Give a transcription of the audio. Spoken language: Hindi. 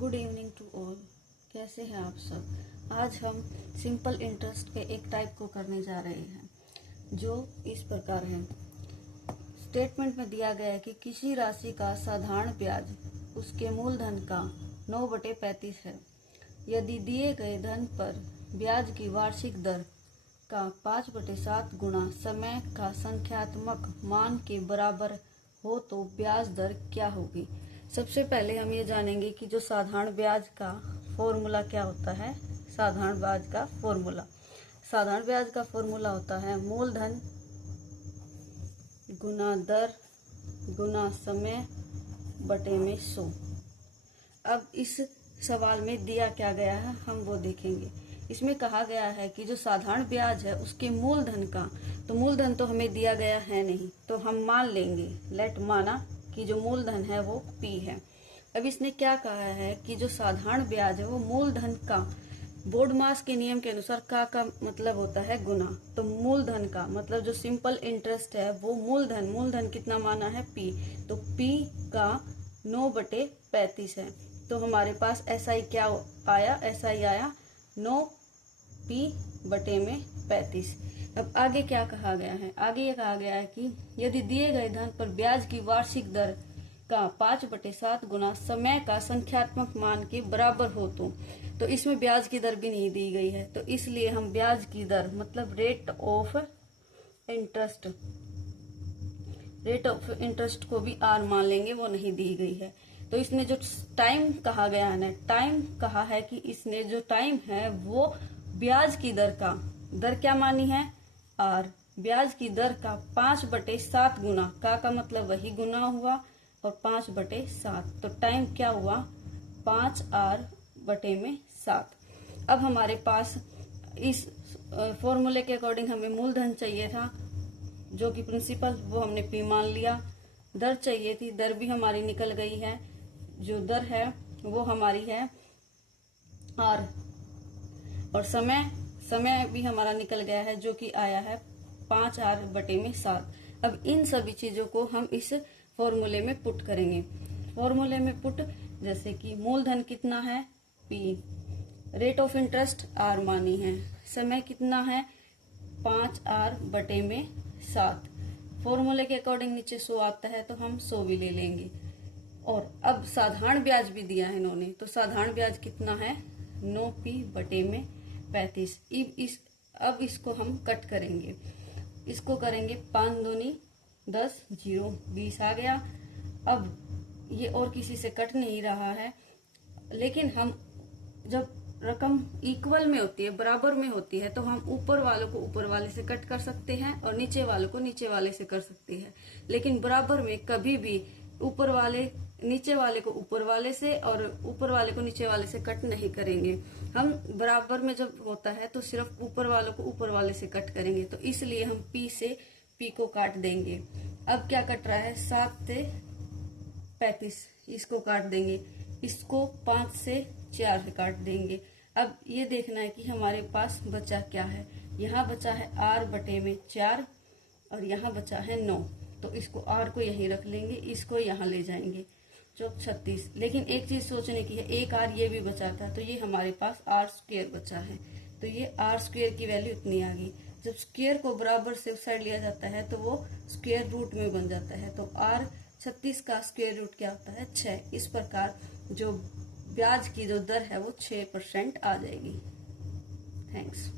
Good evening to all. कैसे हैं आप सब। आज हम सिंपल इंटरेस्ट के एक टाइप को करने जा रहे हैं जो इस प्रकार है। स्टेटमेंट में दिया गया है कि किसी राशि का साधारण ब्याज उसके मूलधन का 9/35 है। यदि दिए गए धन पर ब्याज की वार्षिक दर का 5/7 गुना समय का संख्यात्मक मान के बराबर हो तो ब्याज दर क्या होगी। सबसे पहले हम ये जानेंगे कि जो साधारण ब्याज का फॉर्मूला क्या होता है। साधारण ब्याज का फॉर्मूला होता है मूलधन गुना दर गुना समय बटे में 100। अब इस सवाल में दिया क्या गया है हम वो देखेंगे। इसमें कहा गया है कि जो साधारण ब्याज है उसके मूलधन का, तो मूलधन तो हमें दिया गया है नहीं, तो हम मान लेंगे, लेट माना कि जो मूलधन है वो P है। अब इसने क्या कहा है कि जो साधारण ब्याज है वो मूलधन का, बोर्ड मास के नियम के अनुसार का मतलब होता है गुना, तो मूलधन का मतलब जो सिंपल इंटरेस्ट है वो मूलधन कितना माना है P, तो P का 9/35 है। तो हमारे पास SI क्या आया, SI आया 9P/35। अब आगे क्या कहा गया है, आगे ये कहा गया है कि यदि दिए गए धन पर ब्याज की वार्षिक दर का 5/7 गुना समय का संख्यात्मक मान के बराबर हो तो इसमें ब्याज की दर भी नहीं दी गई है, तो इसलिए हम ब्याज की दर मतलब रेट ऑफ इंटरेस्ट को भी R मान लेंगे, वो नहीं दी गई है। तो इसने जो टाइम कहा गया है ना, टाइम कहा है कि इसने जो टाइम है वो ब्याज की दर का, दर क्या मानी है R, ब्याज की दर का 5/7 गुना का मतलब वही गुना हुआ और 5/7, तो टाइम क्या हुआ 5R/7। अब हमारे पास इस फॉर्मूले के अकॉर्डिंग हमें मूलधन चाहिए था जो कि प्रिंसिपल, वो हमने P मान लिया। दर चाहिए थी, दर भी हमारी निकल गई है, जो दर है वो हमारी है R, और समय भी हमारा निकल गया है जो कि आया है 5R/7। अब इन सभी चीजों को हम इस फॉर्मूले में पुट करेंगे। फॉर्मूले में पुट जैसे कि मूलधन कितना है P, rate of interest R मानी है, समय कितना है 5R/7। फॉर्मूले के अकॉर्डिंग नीचे 100 आता है तो हम 100 भी ले लेंगे। और अब साधारण ब्याज भी दिया है इन्होंने, तो साधारण ब्याज कितना है 9P/35। अब इसको हम कट करेंगे, इसको करेंगे 5 दूनी 10, 0 20 आ गया। अब ये और किसी से कट नहीं रहा है, लेकिन हम जब रकम इक्वल में होती है, बराबर में होती है, तो हम ऊपर वालों को ऊपर वाले से कट कर सकते हैं और नीचे वालों को नीचे वाले से कर सकते हैं। लेकिन बराबर में कभी भी ऊपर वाले नीचे वाले को ऊपर वाले से और ऊपर वाले को नीचे वाले से कट नहीं करेंगे। हम बराबर में जब होता है तो सिर्फ ऊपर वालों को ऊपर वाले से कट करेंगे, तो इसलिए हम P से P को काट देंगे। अब क्या कट रहा है 7 से 35, इसको काट देंगे, इसको 5 से 4 से काट देंगे। अब ये देखना है कि हमारे पास बचा क्या है, यहाँ बचा है R/4 और यहाँ बचा है 9, तो इसको R को यहीं रख लेंगे, इसको यहाँ ले जाएंगे 36। लेकिन एक चीज सोचने की है, एक R ये भी बचा था, तो ये हमारे पास R² बचा है, तो ये R² की वैल्यू इतनी आ गई। जब स्क्वायर को बराबर से उस साइड लिया जाता है तो वो स्क्वायर रूट में बन जाता है, तो R36 का स्क्वायर रूट क्या होता है 6। इस प्रकार जो ब्याज की जो दर है वो 6% आ जाएगी। थैंक्स।